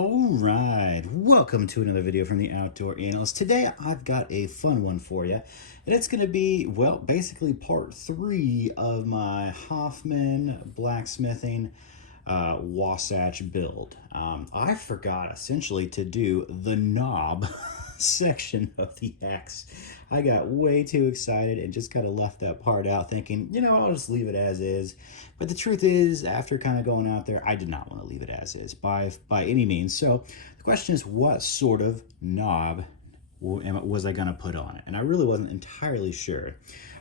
All right, welcome to another video from the Outdoor Analyst. Today I've got a fun one for you, and it's going to be, well, basically part 3 of my Hoffman Blacksmithing Wasatch build. I forgot essentially to do the knob section of the axe. I got way too excited and just kind of left that part out thinking, I'll just leave it as is. But the truth is, after kind of going out there, I did not want to leave it as is by any means. So the question is, what sort of knob was I going to put on it? And I really wasn't entirely sure.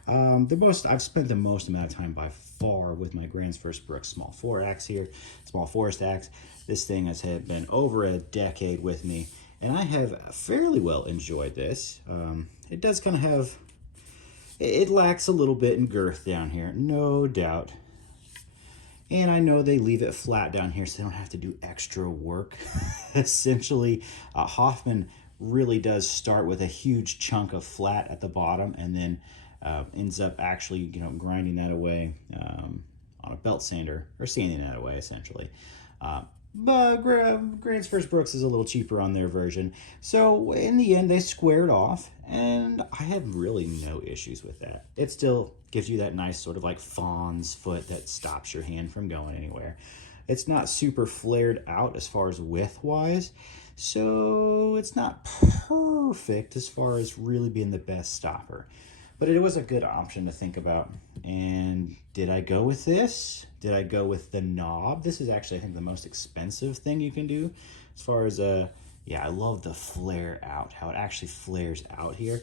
I've spent the most amount of time by far with my Grandsfirst Brooks small 4 axe here, small forest axe. This thing has been over a decade with me, and I have fairly well enjoyed this. It does kind of have, it lacks a little bit in girth down here, no doubt. And I know they leave it flat down here so they don't have to do extra work. Essentially, Hoffman really does start with a huge chunk of flat at the bottom and then ends up actually, grinding that away on a belt sander, or sanding that away, essentially. But Grandsfirst Brooks is a little cheaper on their version. So in the end, they squared off, and I had really no issues with that. It still gives you that nice sort of like fawn's foot that stops your hand from going anywhere. It's not super flared out as far as width-wise, so it's not perfect as far as really being the best stopper. But it was a good option to think about. And did I go with this? Did I go with the knob? This is actually, I think, the most expensive thing you can do. As far as, yeah, I love the flare out, how it actually flares out here.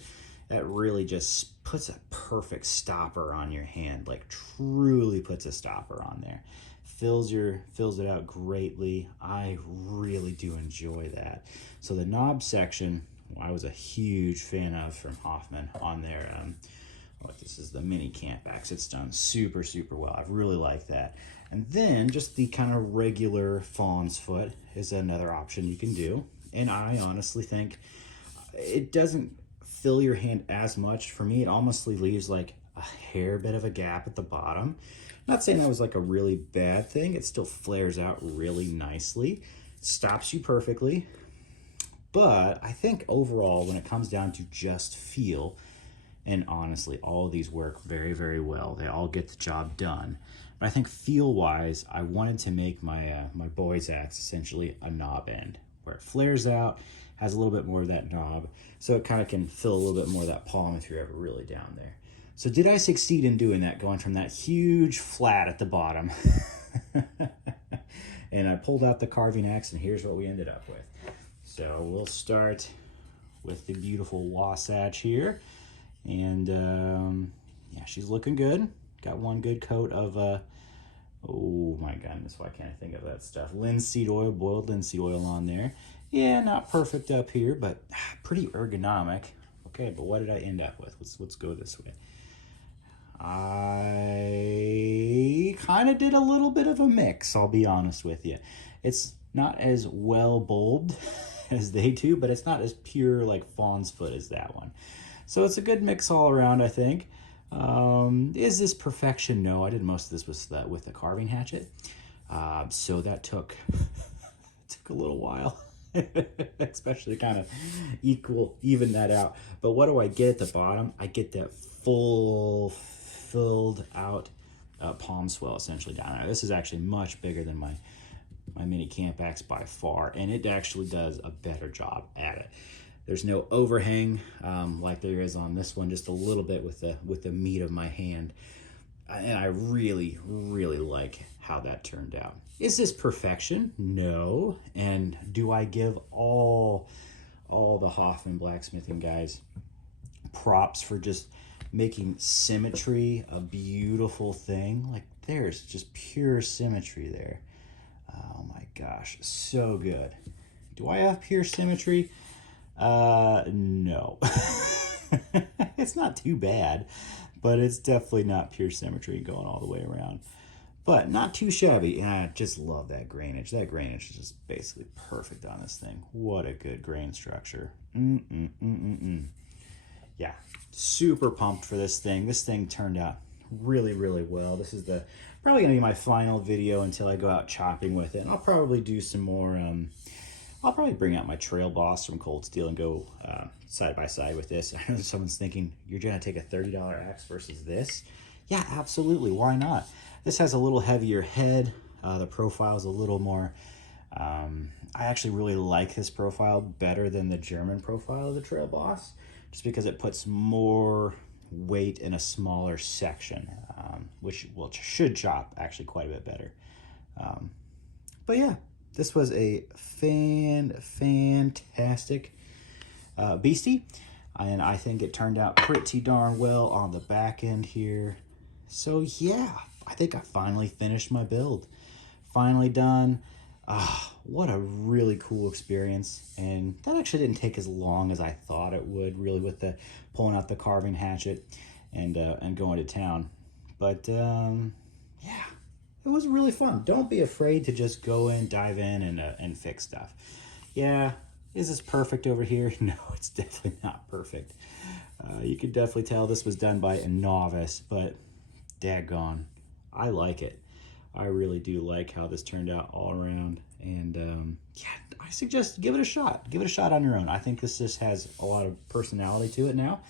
That really just puts a perfect stopper on your hand, like truly puts a stopper on there. Fills it out greatly. I really do enjoy that. So the knob section, I was a huge fan of from Hoffman on their, this is the mini camp axe. It's done super, super well. I really like that. And then just the kind of regular fawn's foot is another option you can do. And I honestly think it doesn't fill your hand as much. For me, it almost leaves like a hair bit of a gap at the bottom. Not saying that was like a really bad thing. It still flares out really nicely. Stops you perfectly. But I think overall, when it comes down to just feel, and honestly, all of these work very, very well. They all get the job done. But I think feel-wise, I wanted to make my my boy's axe essentially a knob end, where it flares out, has a little bit more of that knob, so it kind of can fill a little bit more of that palm if you're ever really down there. So did I succeed in doing that, going from that huge flat at the bottom? And I pulled out the carving axe, and here's what we ended up with. So we'll start with the beautiful Wasatch here. And yeah, she's looking good. Got one good coat of, oh my goodness, why can't I think of that stuff? Linseed oil, boiled linseed oil on there. Yeah, not perfect up here, but pretty ergonomic. Okay, but what did I end up with? Let's go this way. I kind of did a little bit of a mix, I'll be honest with you. It's not as well bulbed as they do, but it's not as pure like fawn's foot as that one. So it's a good mix all around, I think. Is this perfection? No, I did most of this with the carving hatchet. So that took a little while, especially to kind of even that out. But what do I get at the bottom? I get that full filled out palm swell essentially down there. This is actually much bigger than my mini camp axe by far, and it actually does a better job at it. There's no overhang like there is on this one, just a little bit with the meat of my hand. And I really, really like how that turned out. Is this perfection? No. And do I give all the Hoffman Blacksmithing guys props for just making symmetry a beautiful thing? Like, there's just pure symmetry there. Oh my gosh, so good. Do I have pure symmetry? No. It's not too bad, but it's definitely not pure symmetry going all the way around. But not too shabby, and I just love that grainage. That grainage is just basically perfect on this thing. What a good grain structure. Yeah, super pumped for this thing. This thing turned out really, really well. This is probably gonna be my final video until I go out chopping with it. And I'll probably do some more I'll probably bring out my Trail Boss from Cold Steel and go side by side with this. I know someone's thinking, you're gonna take a $30 axe versus this? Yeah, absolutely, why not? This has a little heavier head. The profile is a little more, I actually really like this profile better than the German profile of the Trail Boss, just because it puts more weight in a smaller section, which should chop actually quite a bit better. But yeah, this was a fantastic beastie, and I think it turned out pretty darn well on the back end here. So yeah, I think I finally finished my build. Finally done. What a really cool experience, and that actually didn't take as long as I thought it would, really, with the pulling out the carving hatchet and going to town. But yeah, it was really fun. Don't be afraid to just go in, dive in, and fix stuff. Yeah, is this perfect over here? No, it's definitely not perfect. You could definitely tell this was done by a novice, but daggone, I like it. I really do like how this turned out all around, and yeah, I suggest give it a shot. Give it a shot on your own. I think this just has a lot of personality to it now,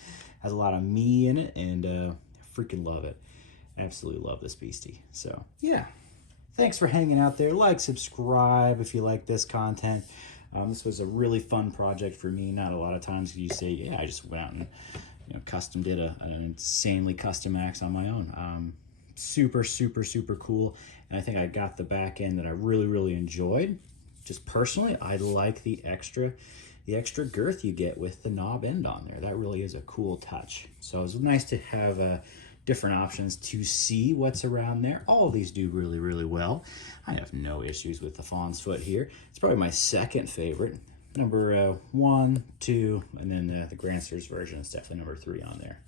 has a lot of me in it, and I freaking love it. Absolutely love this beastie. So yeah, thanks for hanging out there. Like, subscribe if you like this content. This was a really fun project for me. Not a lot of times you say, yeah, I just went out and custom did an insanely custom axe on my own. Super cool, and I think I got the back end that I really enjoyed. Just personally, I like the extra girth you get with the knob end on there. That really is a cool touch. So it was nice to have different options to see what's around there. All of these do really well. I have no issues with the Fawn's Foot here. It's probably my second favorite. Number 1, 2, and then the Grandster's version is definitely number 3 on there.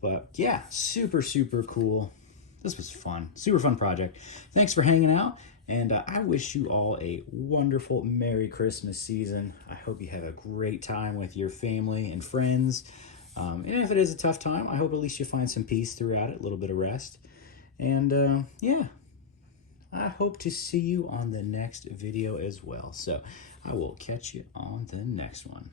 But yeah, super cool. This was fun, super fun project. Thanks for hanging out, and I wish you all a wonderful Merry Christmas season. I hope you have a great time with your family and friends. And if it is a tough time, I hope at least you find some peace throughout it, a little bit of rest. And yeah, I hope to see you on the next video as well. So I will catch you on the next one.